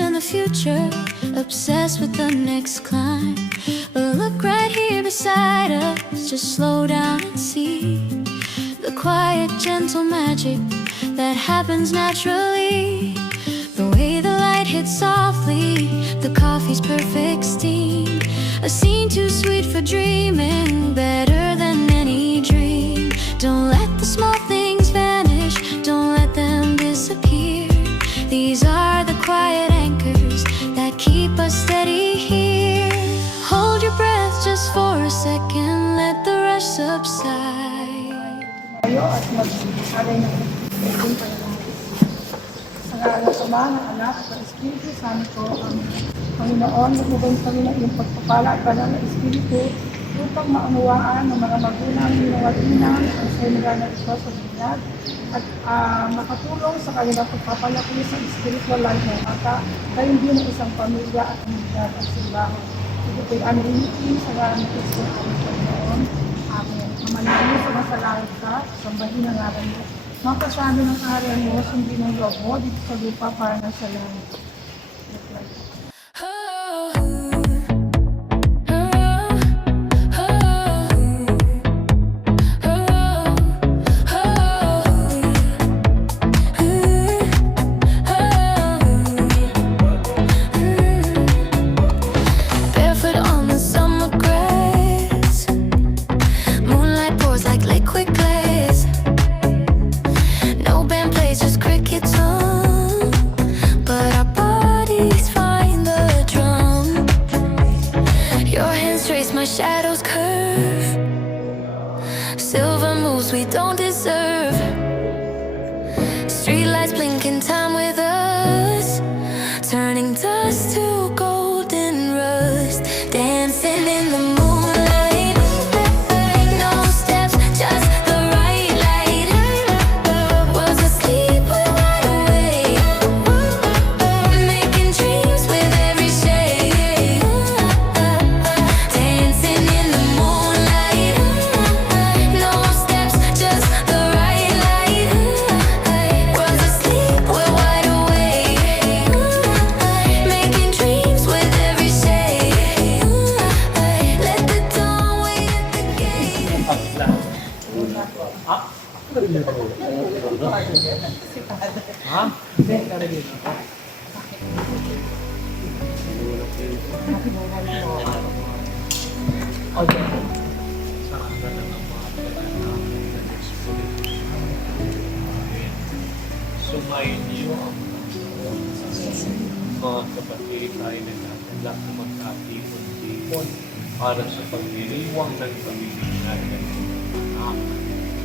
in the future, obsessed with the next climb. But look right here beside us, just slow down and see the quiet, gentle magic that happens naturally. The way the light hits softly, the coffee's perfect steam. A scene too sweet for dreaming, better than any dream. Don't let the small things vanish, don't let them disappear. These are the quiet anchors that keep us steady here. Hold your breath just for a second, let the rush subside. Tayo at mag-alay ng pagkakas pa naman. Sa ngalan ng Ama, ng Anak, at ng Espiritu Santo, ang Panginoon, nagbubay kami ng iyong pagpapala at banal na Espiritu upang maunawaan ng mga magulang, ninong at inang ang seminar na ito sa binyag at makatulong sa kanilang pagpapalaki sa spiritual life ng bata, gayon din ng isang pamilya at komunidad at simbahan. Ito po'y aming initin sa ngalan ng Kristo ang aming Panginoon. Amen. Amalangin sa masalangit ka, sambahin ang ngalan mo. Mapasado ng aral mo, sundin ang loob mo dito sa lupa para na sa langit. Barefoot on the summer grass, moonlight pours like liquid glass. No band plays, just crickets hum, but our bodies find the drum. Your hands trace my shadows curve, silver moves we don't deserve. Streetlights blinking time with us, turning dust to golden rust. Dancing in the moonlight, no steps, just the right light. Was asleep, we're wide awake, making dreams with every shade. Dancing in the moonlight, no steps, just the right light. Was asleep, we're wide awake, making dreams with every shade. Let the dawn wait at the gate. Sumayin niyo ang mga kapatid tayo na natin lahat na magkatipon-tipon para sa pagdiriwang ng pamilya natin.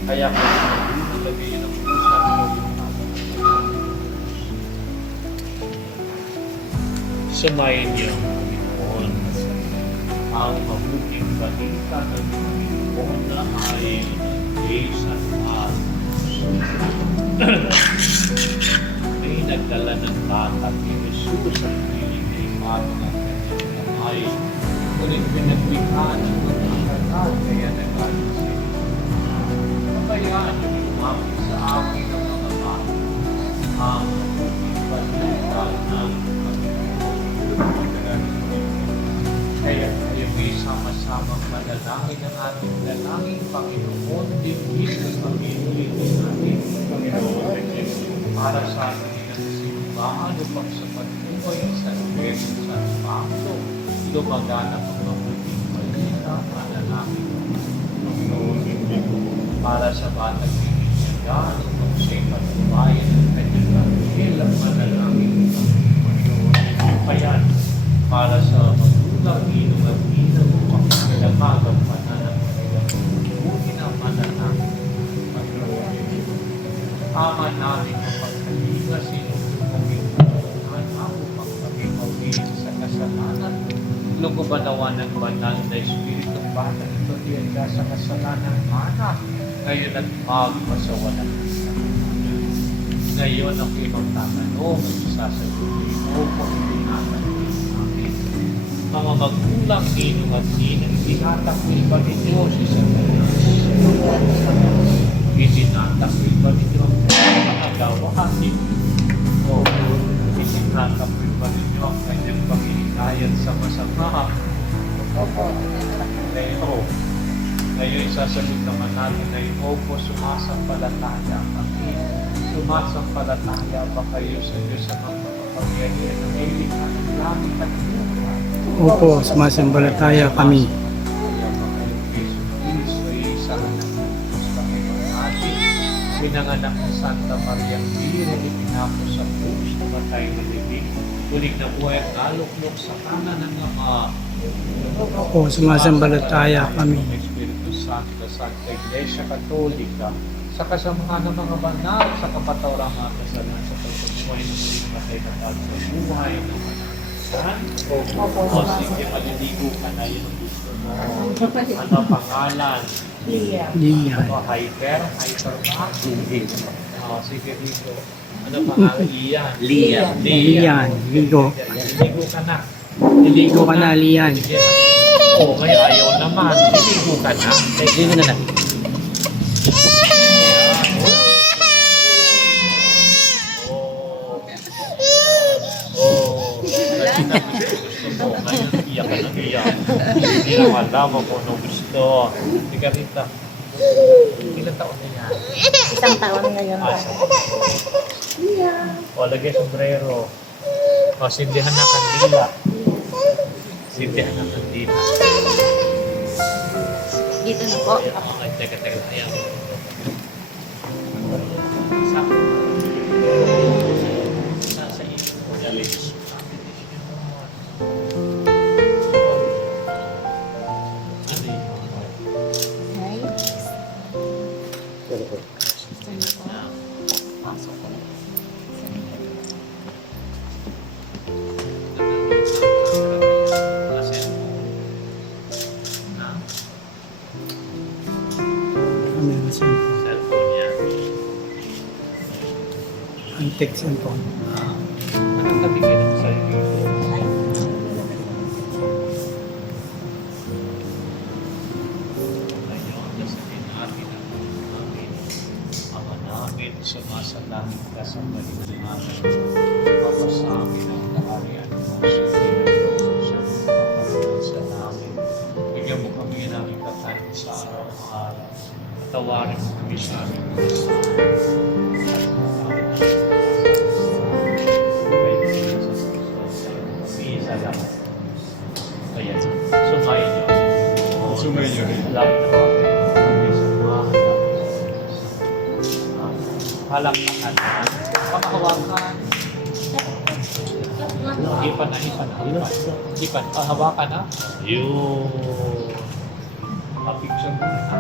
Kaya kung nalagay ng pusa ko yung sumayin niyo ang Panginoon ang mabuting balita ng Panginoon na ay Diyos at may nagdala ng bata ni Jesus sa piling na imago ng kanyang kamay. Ngunit pinagwikaan ng mga kagal, kaya nagalit siya. Kabayaan niyo lumapit sa akin ng mga bata ang mabuting balita ng Panginoon. Kaya kayo may sama-samang manalangin ng ating dalangin, Panginoon, din sa pamilya natin, Panginoon, para sa ating simbahan upang sa pagbuhay sa Espiritu sa Santo, lumagana ang mabuting balita, manalangin, Panginoon, para sa batang binibigyan, upang siya'y patubayan ng kanyang kapil ang manalangin, Panginoon, payan, para sa magulang, inong at inang upang pinamagang pananampalataya ng buhay na manalangin, Panginoon. Ama namin ang pagkalinga sinunod kami upang kami mawin sa kasalanan. Lugubanawan ng banal na Espiritu Bata ito diyan sa kasalanan mana, ngayon at magpasawalan. Ngayon ang ibang tatanong at sasagutin mo kung tinatanong namin. Mga magulang, ninong at ninang, itinatakil ba ninyo si Satanas? Itinatakil ba ninyo ang mga gawain? O itinatakil Tinatapoy pa ninyo ang kanyang panghihinayang sa masama. Opo. Ngayon isasagot naman natin ay, opo, sumasampalataya kami. Sumasampalataya ba kayo sa Diyos sa makapangyarihan ng ilikha ng langit at lupa? Opo, sumasambalataya kami. Kaya ba kayo Kristo Kristo ay isa anak ng Diyos Panginoon natin, pinanganak ng Santa Maria Virgen, ipinako sa krus, namatay na libing, tulig na buhay at naluklok sa kanan ng Ama. Opo, sumasambalataya kami. Espiritu Santo, Santa Iglesia Katolika, sa kasamahan ng mga banal, sa kapatawaran ng mga kasalanan, sa pagkabuhay ng mga matay na tao, sa buhay ng mga nasan. O sige, maliligo ka na, yun ang gusto mo. Ano pangalan? Liam. Liyan. Ano, hyper ba? O sige, dito. Ano pangalan? Lian. Liyan. Ligo. Liligo ka na. Ligo ka na, Liyan. Oo, ngayon ayaw naman. Liligo ka na. Liligo na na. Ngayon, iyak ka na iyak. Hindi naman alam kung ano gusto. Hindi ka rita. Ilan taon na yan? Isang taon ngayon Ah, ba? O, lagay sombrero. O, sindihan na kandila. Sindihan na kandila. Dito na po. Ay, teka. Ayan. Sa iyo. Dali. Ano yun? Nice. Pasok ko na. Kami na cellphone. Cellphone niya. Antique cellphone. Nakatabi ka ng cellphone. Ngayon, nasabihin natin ang amin. Ama namin, sumasalangit ka sa paliwanag. Ama sa amin ang kaharian mo. Sundin ang Diyos sa pagpapagawa sa namin. Bigyan mo kami ng aming kakanin sa araw-araw. Tawarin mo kami sa aming mga salamat. Ayan. Sumayin niyo. Sumayin niyo rin. Love na kami. Halakpakan. Pamahawakan. Ipan na. Ipan. Hawakan na. Yun. Mapicture mo na.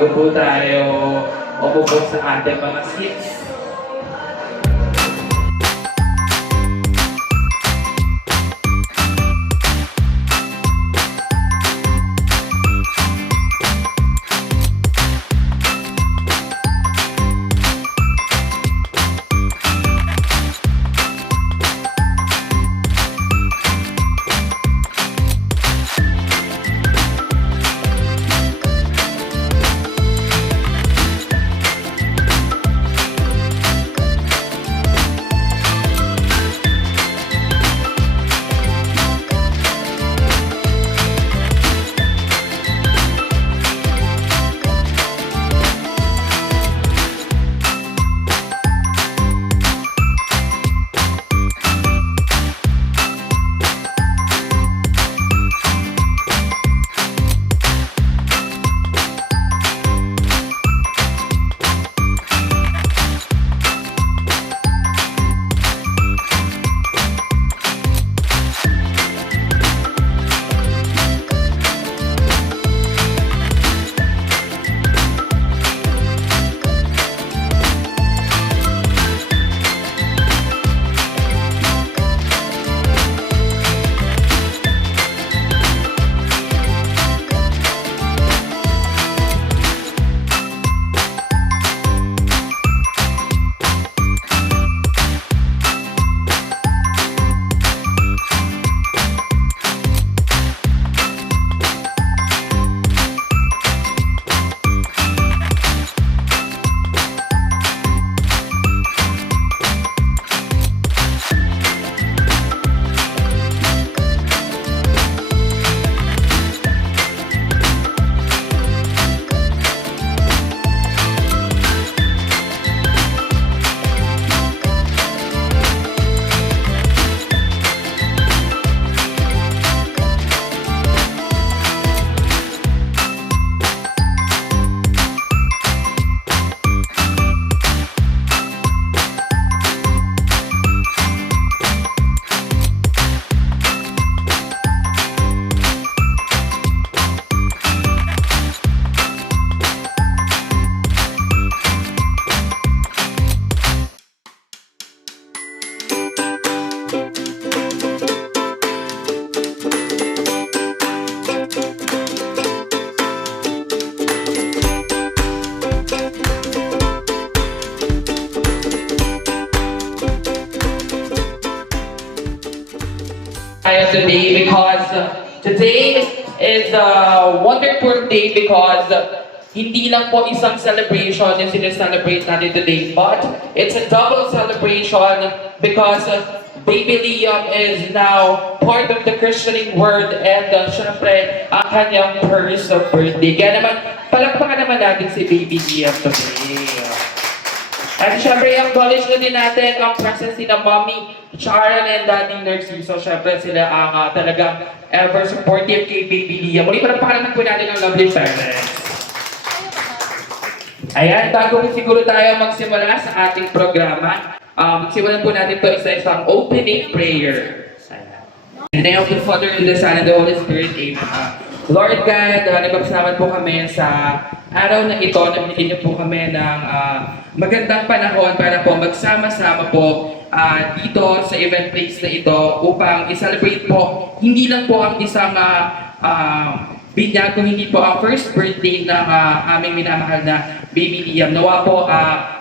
bago po tayo umupo sa ating mga seats. Today because today is a wonderful day because hindi lang po isang celebration yung sineselebrate natin today, but it's a double celebration because Baby Liam is now part of the Christianing world and syempre ang kanyang first birthday. Kaya naman, palakpakan naman natin si Baby Liam today. At syempre, acknowledge na din natin ang presence ni na Mommy Sharon and Daddy Nercy. So syempre sila ang talagang ever supportive kay Baby Liam. Muli palakpakan naman po natin ang lovely parents. Ayan, bago siguro tayo magsimula sa ating programa, simulan po natin ito isa-isang opening prayer. In the name of the Father, and the Son, and the Holy Spirit, Amen. Lord God, nagpapasalamat po kami sa araw na ito na binigyan niyo po kami ng magandang panahon para po magsama-sama po dito sa event place na ito upang i-celebrate po hindi lang po ang isang binyag, kung hindi po ang first birthday ng aming minamahal na Baby Liam. Nawa po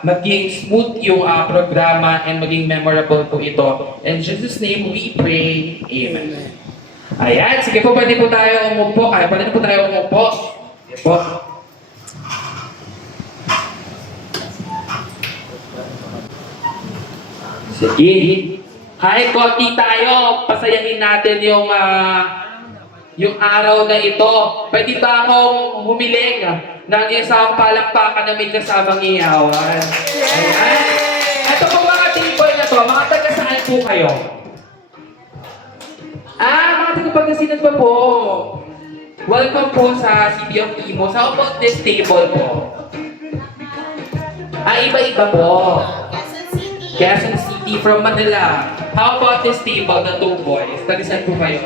maging smooth yung programa and maging memorable po ito. In Jesus' name we pray. Amen. Ayan, sige po, pwede po tayo umupo. Pwede po tayo umupo. Sige po. Sige. Hi, konti tayo. Pasayahin natin yung araw na ito. Pwede ba akong humiling ng isang palakpakan na may kasamang iyawan? Ayan. Ito po mga table na to. Mga taga saan po kayo? Mga taga-Pangasinan pa po. Welcome po sa City of Imus. How about this table po? Iba-iba po. Quezon City from Manila. How about this table, the two boys? Taga-saan po kayo?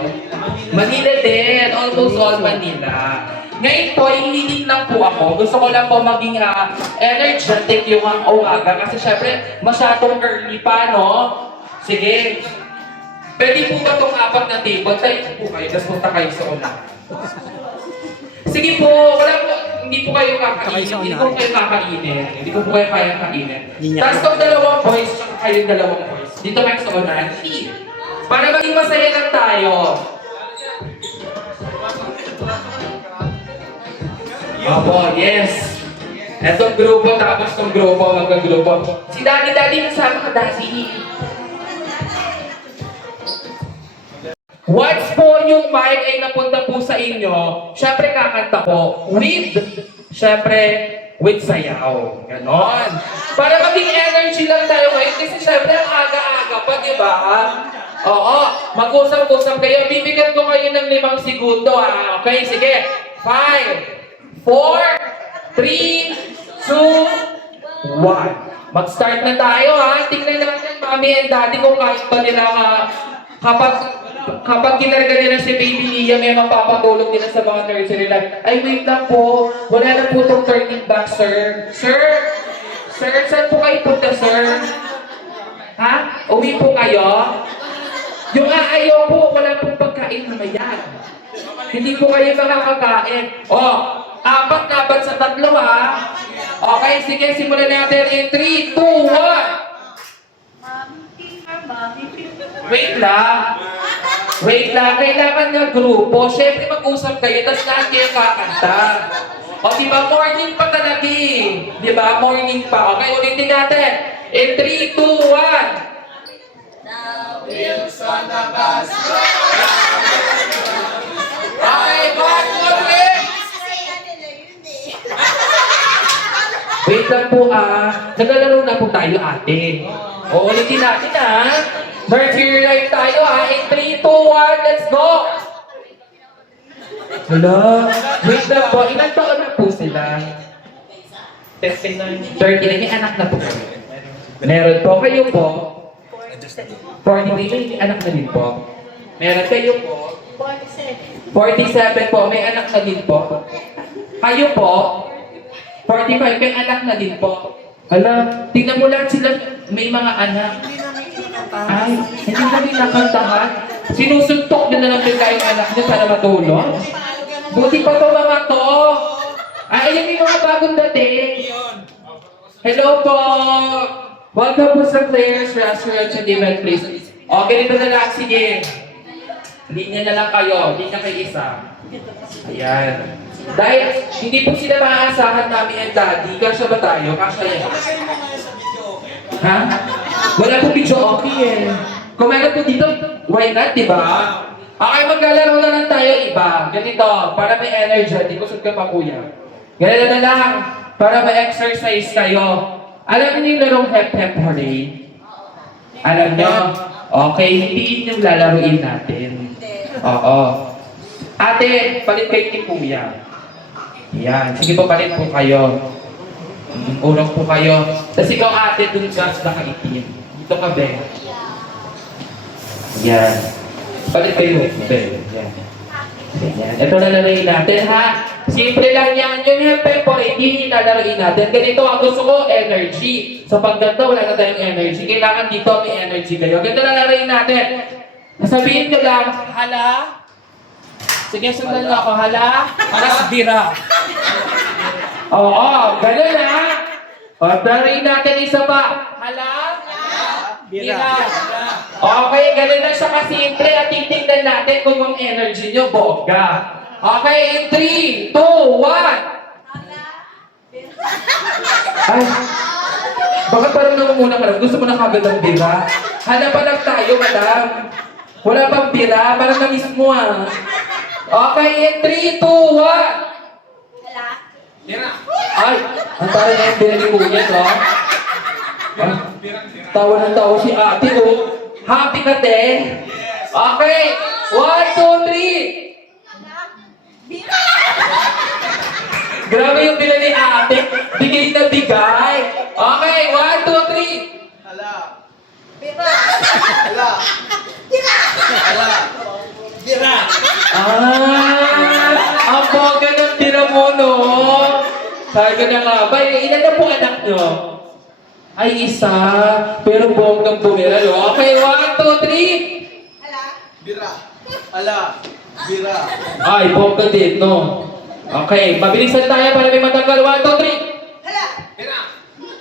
Manila din. Almost all Manila. Ngayon po, hinihiling lang po ako. Gusto ko lang po maging energetic yung umaga. Kasi syempre, masyadong early pa, no? Sige. Pwede po ba itong apat na table? Tayo po kayo, tapos punta kayo sa una. Sige po, wala po, hindi po kayo kakainin. Hindi po kayo kakainin. Hindi po kayo kaya kainin. Tapos itong dalawang boys, tsaka kayong dalawang boys. Dito kayo sa una. Para maging masaya lang tayo. Opo, yes. Etong grupo, tapos itong grupo, magka-grupo. Si Daddy, nasama ka, Daddy. Once po yung mic ay napunta po sa inyo, syempre kakanta po with sayaw. Ganon. Para maging energy lang tayo ngayon, kasi syempre ang aga-aga pa, di ba? Oo, mag-usap-usap kayo. Bibigyan ko kayo ng 5 segundo, ha? Okay, sige. 5, 4, 3, 2, 1. Mag-start na tayo, ha? Tingnan natin, Mami and Daddy, kung kaya ba nila kapag kinarga nila si Baby Nia, may mapapatulog nila sa mga nursery nila. Ay, wait lang po. Wala na po itong turning back, sir. Sir, saan po kayo punta, sir? Ha? Uwi po kayo? Yung aayaw po, wala pong pagkain na mayan. Hindi po kayo makakakain. O, 4 laban sa 3, ha? Okay, sige, simulan natin in 3, 2, 1. Wait lang. Kailangan ng grupo. Siyempre mag-usap kayo, tapos lahat kayo kakanta. O, diba, morning pa talaga eh. Diba, morning pa. Okay, ulitin natin. In 3, 2, 1. Okay, 1, 2, 3. Wait lang po naglalaro na po tayo ate. O, ulitin natin Nursery rhyme tayo in 3, 2, 1, let's go! Hala, wait lang po, ilan taon na po sila? 39, may anak na po kayo. Meron po kayo po. 43, may anak na din po. Meron kayo po. 47 po, may anak na din po. Kayo po. 45, may anak na din po. Hala, tingnan mo lahat sila, may mga anak. Ay, hindi na rin nakantahan. Sinusuntok nyo na lang kayo anak nyo para matulog. Buti pa to mga to. Ay, ayan yung mga bagong dating. Hello po. Welcome po sa Claire's Restaurant and Event Place. Okay, dito na lang. Sige. Linya na lang kayo. Linya kayo isa. Ayan. Dahil hindi po sila maaasahan namin and Daddy. Kasya ba tayo? Kasya yan. Ha? Wala po video okay eh. Kung meron po dito, why not, diba? Okay, maglalaro na lang tayo iba. Ganito, para may energy. Di ko sud ka pa, kuya. Ganito na lang, para may exercise kayo. Alam niyo yung larong hep-hep hooray? Alam niyo? Okay, hindi yun yung lalaruin natin. Oo. Ate, palit kayo ni kuya. Yan. Sige po, palit po kayo. Urong po kayo. Tapos ikaw ate, dun ka sa nakaitim. Dito ka, Ben. Yan. Palit kayo, Ben. Yan. Yan. Ito na lalaroin natin, ha? Simple lang yan. Yung hempempo, hindi lalaroin natin. Ganito ang gusto ko, energy. So pag ganito, wala na tayong energy. Kailangan dito may energy kayo. Ganito na lalaroin natin. Sabihin nyo lang, hala? Sige, sundan nyo ako, hala? Maras bira. Oo, gano'n na. O, lalaroin natin isa pa. Hala? Bira. Okay, gano'n na siya kasimple at titignan natin kung yung energy nyo, bongga. Okay, in 3, 2, 1. Ay, bakit parang namumuna ka lang? Gusto mo na kagad ng bira? Hala pa lang tayo, madam. Wala pang bira, parang na-miss mo Okay, in 3, 2, 1. Bira. Ay, ang tayo na yung bira ni Kuya, no? Ay, tawa ng tawa si ate, oh. Happy ka, te? Okay, 1, 2, 3. Grabe yung bila ni ate. Bigay na bigay. Okay, 1, 2, 3. Hala. Bira. Hala. Bira. Hala. Bira. Ang boga ng bira Sabi ko na nga, ba, ilan na po anak nyo? Ay, isa. Pero bonggang bumira, no? Okay, 1, 2, 3. Hala. Bira. Ala. Bira. Ay, bongga din, no? Okay, mabilisan tayo para may matanggal. 1, 2, 3. Hala. Bira.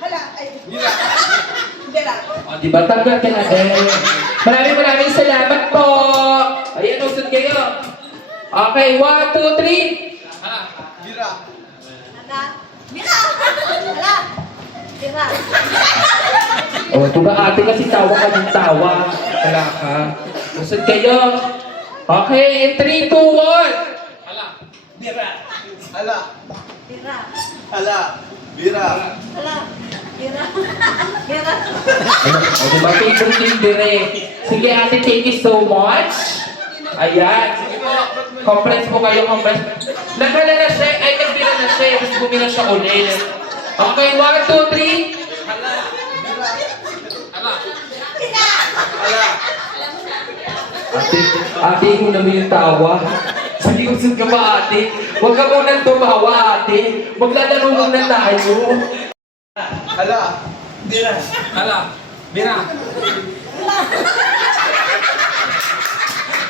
Hala. Ay. Bira. Bira. O, di ba? Tanggal ka na din. Maraming salamat po. Ayan, usod kayo. Okay, 1, 2, 3. Bira. Hala. Bira. Hala. Bira. O, diba ate kasi tawa ka ng tawa. Wala ka. Usod kayo. Okay, in 3, 2, 1. Bira. Ala. Bira. Ala. Bira. Hala. Bira. Bira. O, diba? Favorite yung dire. Sige ate, thank you so much. Ayan. Sige po. Conference po kayo, conference. Naghala na siya. Ay, nagbira na siya. Tapos bumila siya ulit. Okay, 1, 2, 3. Ala. Ate, kung naman yung tawa. Sige, usod ka ba ate? Huwag ka munang tumawa ate. Maglalaro muna tayo. Ala. Bira. Ala. Bira.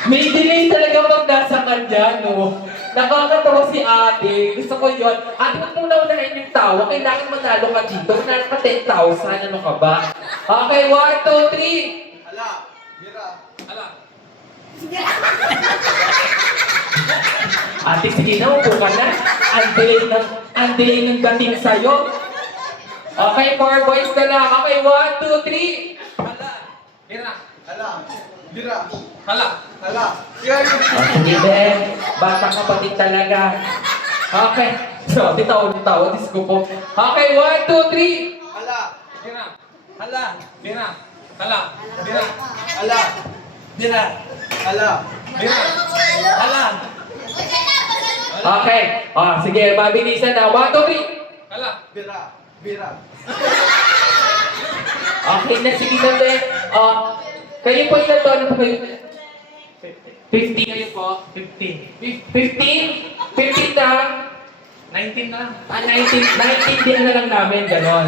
May delay talaga pag nasa kanya, no? Nakakatawa si ate. Gusto ko yun. Ate, huwag muna unahin yung tawa. Kailangan manalo ka dito. Manalo ka 10,000. Ano ka ba? Okay, 1, 2, 3. Ala. Bira. Ala. Ate, sige na, upo ka na. Ang delay ng dating sa'yo. Okay, 4 boys na lang. Okay, 1, 2, 3. Ala. Bira. Ala. Bira. Ala. Ala. Bira. Sige din. Bata kapatid talaga. Okay. So, titaw. Diyos ko po. Okay, 1, 2, 3. Ala. Bira. Ala. Bira. Ala. Bira. Ala. Bira. Ala. Bira. Ala. Okay. Sige, mabilisan na. 1, 2, 3. Ala. Bira. Bira. Okay na, sige na din. Kayo po ilan to? Ano po kayo? 50 kayo po? 15. 15? 15 na? 19 na. 19 din na lang namin, ganon.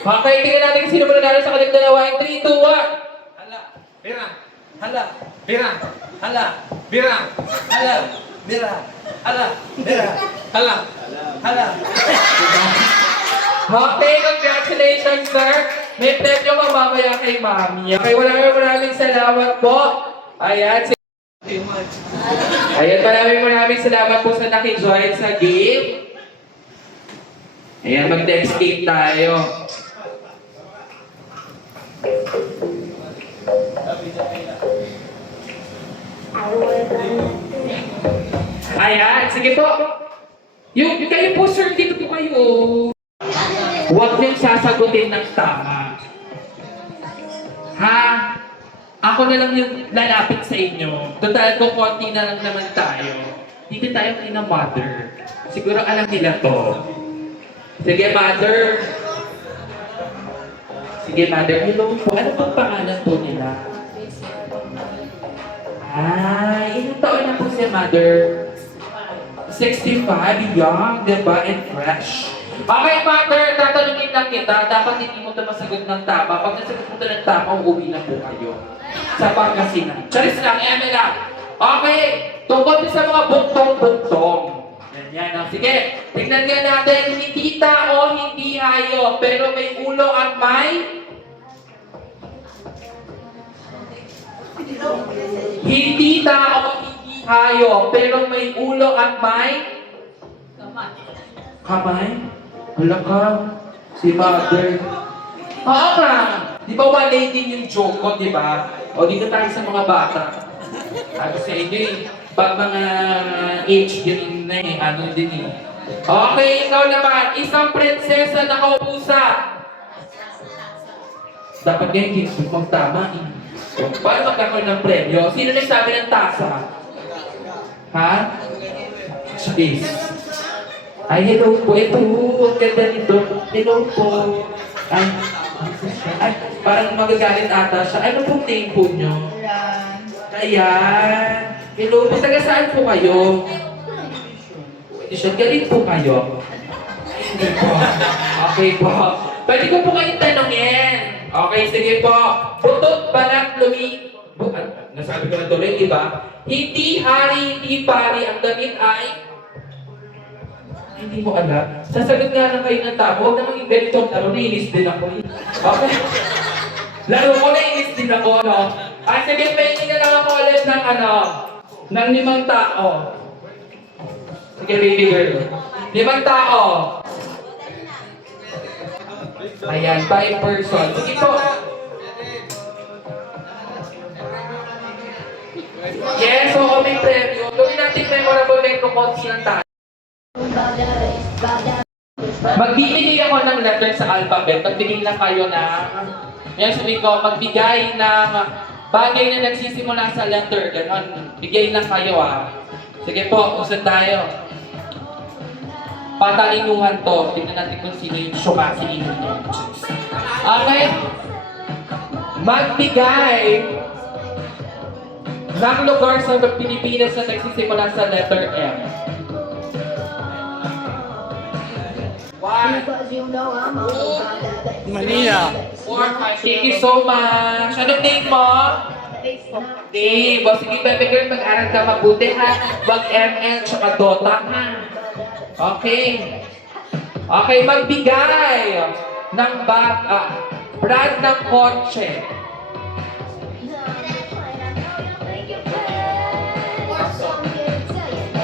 Okay, tingnan natin kung sino mo nanalo sa kanilang dalawa. 3, 2, 1. Ala. Bira. Ala. Bira. Ala. Bira. Ala. Bira. Ala. Bira. Ala. Ala. Okay, congratulations, sir. May premyo ka mamaya kay Mami. Okay, maraming salamat po. Ayan, maraming salamat po sa nakijoin sa game. Ayan, mag-next game tayo. Ayan, sige po. Yung kayo po, sir, dito po kayo. Huwag niyong sasagutin ng tama. Ha? Ako na lang yung lalapit sa inyo. Total ko, konti na lang naman tayo. Dito tayo kay na mother. Siguro alam nila to. Sige, mother. Sige, mother. Hello po. Ano bang pangalan po nila? Ilang taon na po si mother? 65, young, diba? And fresh. Okay, mother, tatanungin lang kita. Dapat hindi mo ito masagot ng tama. Pag nasagot mo ito ng tama, uuwi na po kayo. Sa Pangasinan. Charis lang, ano lang. Okay, tungkol sa mga buktong-buktong. Ganyan, sige. Tignan nga natin, hindi tao, hindi hayop, pero may ulo at may... Hindi tao, hindi hayop, pero may ulo at may... Kamay? Wala ka. Si mother. Oo ka. Di ba one din yung joke ko, di ba? O dito tayo sa mga bata. Ano sa inyo eh. Pag mga age din na eh. Ano din eh. Okay, ikaw naman. Isang prinsesa na kausap. Dapat ngayon kids kung tama eh. Paano magkakaroon ng premyo? Sino nagsabi ng tasa? Ha? Space. Ay, hello po. Ito, ang ganda nito. Hello po. Ay, parang magagalit ata siya. Ano pong name po nyo? Ayan. Hello po. Taga saan po kayo? Siya, galit po kayo. Hindi po. Okay po. Pwede ko po kayong tanongin. Okay, sige po. Butot, balat, nasabi ko na tuloy, di ba? Hindi hari, hindi pari, ang damit ay... Hindi mo alam. Sasagot nga lang kayo ng tao. Huwag namang yung ganito. Laro, nainis din ako. Okay? Laro ko, nainis din ako, no? Sige, pahingin na lang ako ulit ng ng 5 tao. Sige, baby girl. 5 tao. Ayan, 5 person. Sige po. Yes, oo, may premyo. Gawin natin memorable na kung konti ng tayo. Magbibigay ako ng letter sa alphabet. Magbigay lang kayo ng... Yan, sabihin ko, magbigay ng bagay na nagsisimula sa letter. Ganon. Bigay lang kayo, Sige po, usad tayo. Patalinuhan to. Tingnan natin kung sino yung sumasihin niyo. Okay? Magbigay ng lugar sa Pilipinas na nagsisimula sa letter M. 1, 2, Manila. 4, 5. Thank you so much. Anong name mo? Dave. O sige, baby girl, mag-aral ka mabuti ha. Wag ML tsaka Dota ha. Okay. Okay, magbigay ng brand ng kotse.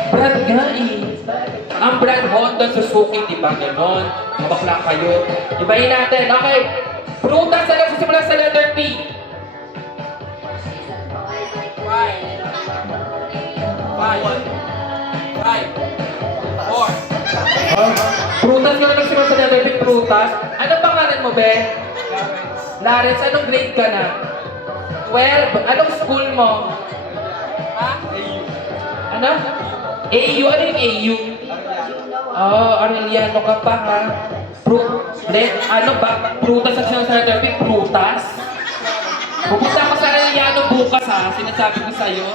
Brand nga Ang brand Honda Suzuki, di ba? Ganon. Mabakla kayo. Ibahin natin. Okay. Prutas na nagsisimula sa letter P. 5, 4. Prutas ka na nagsimula sa letter P. Prutas. Anong pangalan mo, be? Lawrence, anong grade ka na? 12. Anong school mo? Ha? Ano? AU? Ano yung AU? Arellano ka pa ha? Prutas at sinasabi, prutas? Pupunta ka sa Arellano bukas ha, sinasabi ko sa'yo.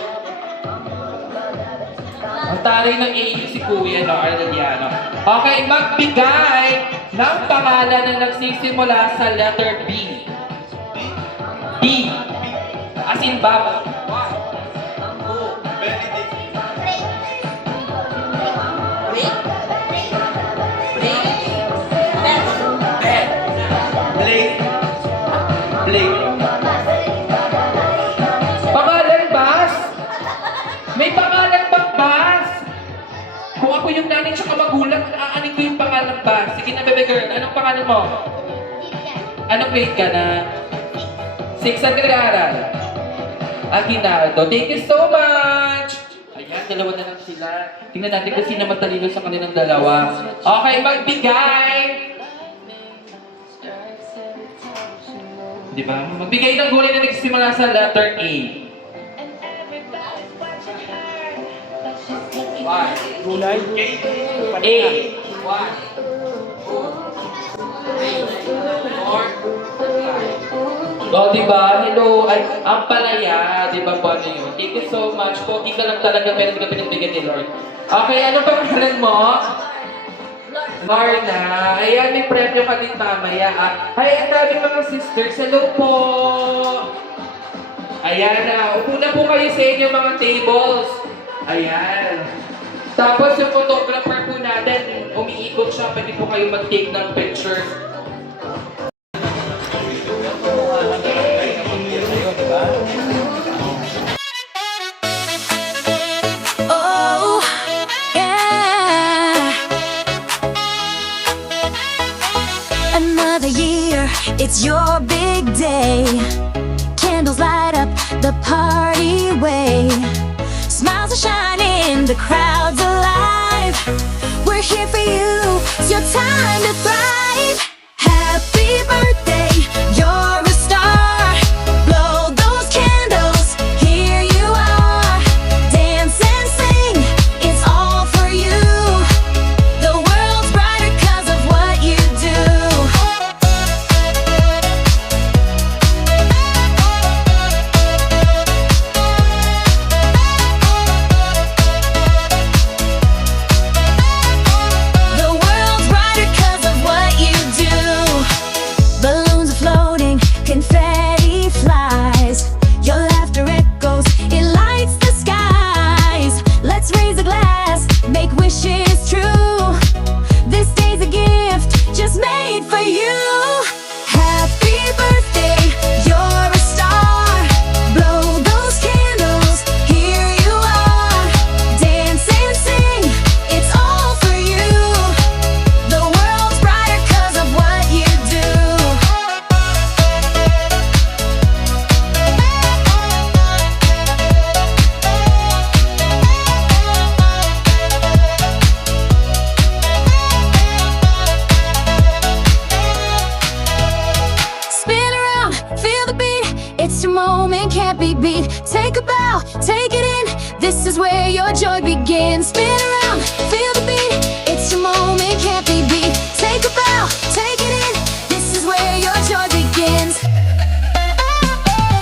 Ang taray ng AU si Kuya, no, Arellano. Okay, magbigay ng pangalan na nagsisimula sa letter B. B. As in Baba. 1, 2. Pangalan, Bas? May pangalan bang Bas? Kung ako yung nanay tsaka magulang, aanin ko yung pangalan Bas. Sige na, baby girl. Anong pangalan mo? Anong grade ka na? 6 ang nag-aaral. Aguinaldo. Thank you so much! Ayan, dalawa na lang sila. Tingnan natin kung sino matalino sa kanilang dalawa. Okay, magbigay! Di ba? Magbigay ng gulay na nagsisimula sa letter A. 1, Gulay. A. 1, 2, 3, 4, 5. O, diba? Hello. Ay, ang palaya. Diba po ano yun? Thank you so much. Pogi ka lang talaga pero hindi ka pinagbigyan ni Lord. Okay, ano pa pangalan mo? Marna. Ayan, may premyo ka din mamaya. Ay, ang dami mga sisters. Hello po. Ayan na. Upo na po kayo sa inyo mga tables. Ayan. Tapos yung photographer po natin, umiikot siya. Pwede po kayo mag-take ng picture. Oh, yeah. Another year, it's your big day. Candles light up the party way. Smiles are shining, the crowd's alive. We're here for you, it's your time to thrive. Happy birthday, you're a star. Blow those candles, here you are. Dance and sing, it's all for you. The world's brighter 'cause of what you do. The world's brighter 'cause moment, can't be beat. Take a bow, take it in. This is where your joy begins. Spin around, feel the beat. It's your moment, can't be beat. Take a bow, take it in. This is where your joy begins.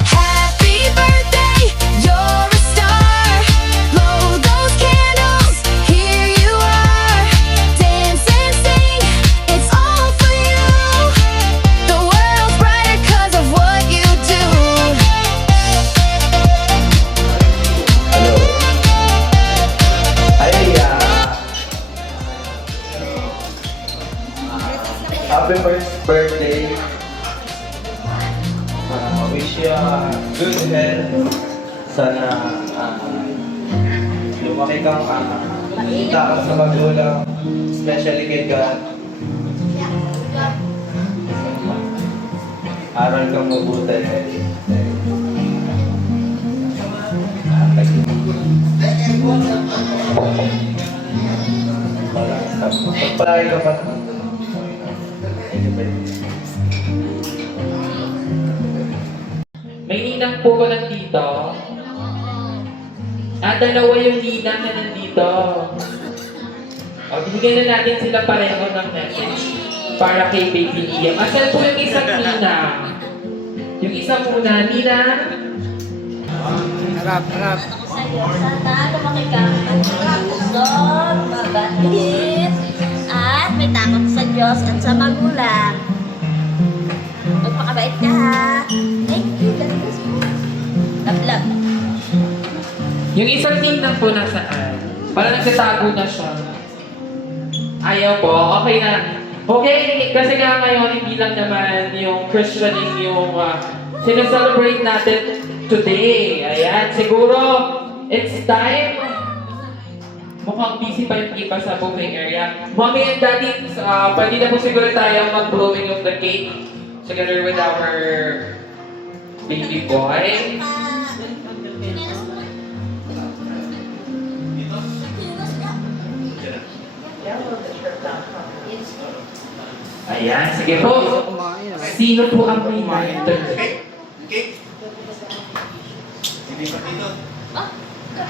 Happy birthday, you're a star. Blow those candles, here you are. Dance and sing, it's all for you. The world's brighter 'cause of what you do. Hello. Ay, happy first birthday. Wish you good health. Sana lumaki kang takas sa magulang, especially kay God. Aral kang mabuti. Pagpalagi ka pa. May ninang po ko nandito. Dalawa yung ninang na nandito. Bibigyan na natin sila pareho ng message para kay Baby Liam. Asan po yung isang ninang? Yung isang muna, ninang? Harap. Sana lumaki ka ng pusod, mabait, at may takot sa Diyos at sa magulang. Magpakabait ka ha. Thank you, God bless mo. Love, love. Yung isang ninang po nasaan? Parang nagtatago na siya. Ayaw po, okay na. Okay, kasi nga ngayon, hindi lang naman yung Christianing yung sinaselebrate natin today. Ayan, siguro, it's time. Mukhang busy pa yung iba sa buffet area. Mommy and Daddy, pwede na po siguro tayo mag-blowing of the cake together with our baby boy. Ayan, sige po. Sino po ang may lighter?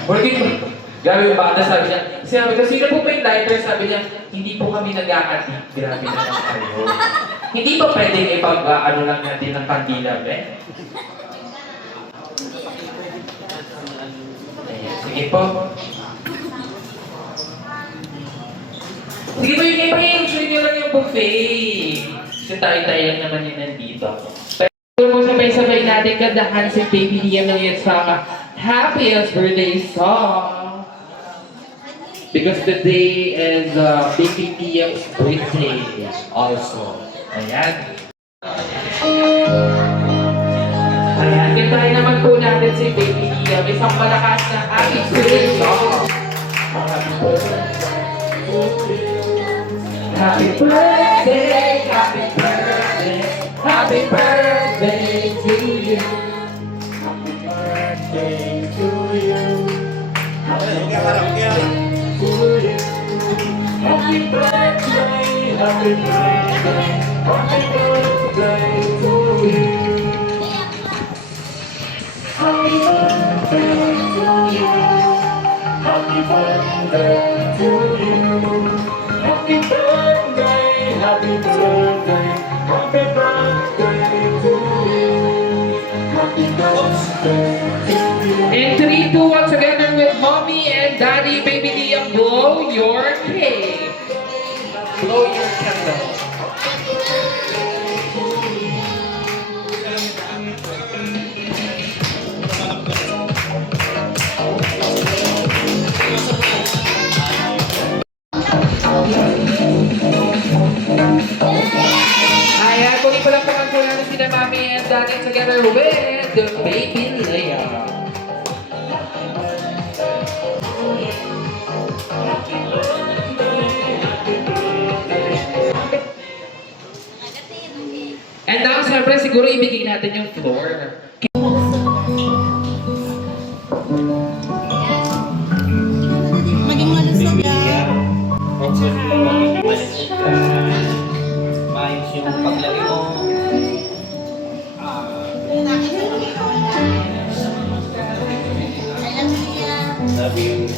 Porque, grabe yung bata, sabi niya. Sabi ko, sino po may lighter? Sabi niya, hindi po kami nag-aati. Grabe na lang kayo. Hindi pa pwedeng ipag-ano lang natin ng kandila, eh? Ayan, sige po. Sige po, yung iba yung enjoy nyo lang yung buffet. Kasi tayo-tayo lang naman yung nandito. Pero kung sabay-sabay natin kandahan si Baby Liam ng yung sa happiest birthday song. Because today is Baby Liam's birthday also. Ayan. Ayan, kantahin naman po natin si Baby Liam. Isang malakas na happy birthday song. Happy birthday, happy birthday, happy birthday to you. Happy birthday to you. Happy birthday to you. Happy birthday, happy birthday, happy birthday to you. Happy birthday to you. Happy birthday to you. Happy birthday, happy birthday, happy birthday to you. Happy birthday to you. In 3, 2, 1, together with Mommy and Daddy, Baby Liam, blow your cake. Blow your candle. Ayan, kunin ko lang natin sila Mommy and Daddy together with the Baby Liam. And now, siyempre, siguro ibigay natin yung floor. Maging malusog ka. Maayos yung paglaki mo. love you.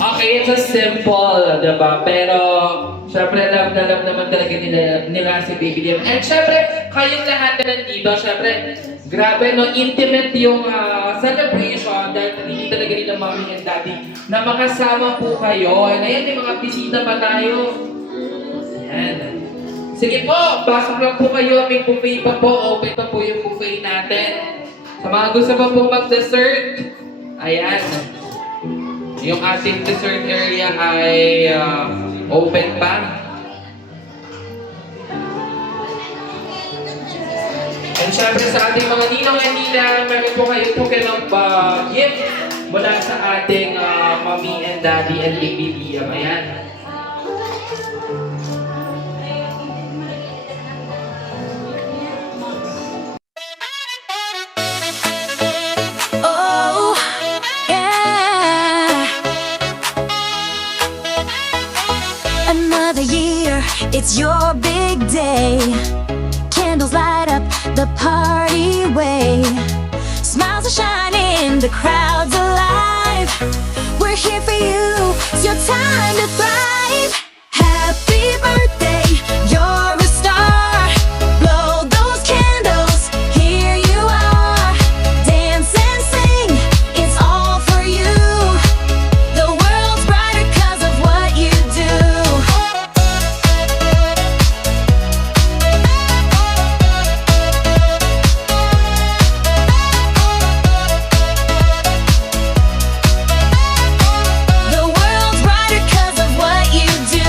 Okay, it's a simple, diba? Pero, syempre, love na love naman talaga nila si Baby Liam. And syempre, kayong lahat na nandito, syempre, grabe, no, intimate yung celebration dahil nandito talaga nila Mommy and Daddy na makasama po kayo. And ayan, may mga bisita pa tayo. Ayan. Sige po, pasok lang po kayo. May buffet pa po. Open pa po yung buffet natin. Sa mga gusto pa po mag-dessert, ayan. Yung ating dessert area ay open pa. And syempre sa ating mga ninong and nina, meron po kayo po kailang gift mula sa ating Mommy and Daddy and Baby Liam. Ayan. Oh, yeah. Another year, it's your big day. Candles light up the party way. Smiles are shining, the crowd's alive. We're here for you, it's your time to thrive. Happy birthday, you're a star. Blow those candles, here you are. Dance and sing, it's all for you. The world's brighter 'cause of what you do. The world's brighter 'cause of what you do.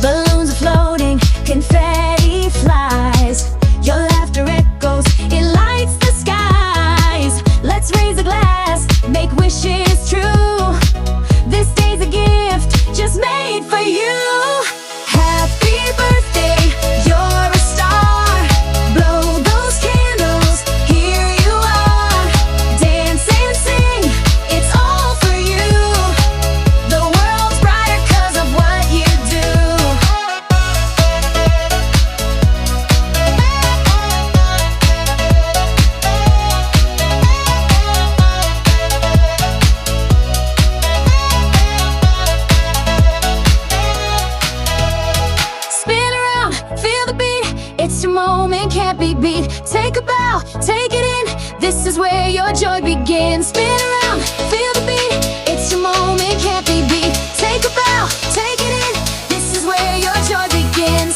Balloons are floating, confetti flies. Your laughter echoes, it lights the skies. Let's raise a glass, make wishes true. This day's a gift just made for you. Happy birthday, you're a star. Blow those candles, here you are. Dance and sing, it's all for you. The world's brighter 'cause of what you do. Spin around, feel the beat. It's your moment, can't be beat. Take a bow, take it in. This is where your joy begins. Spin around, feel the beat. It's your moment, can't be beat. Take a bow, take it in. This is where your joy begins.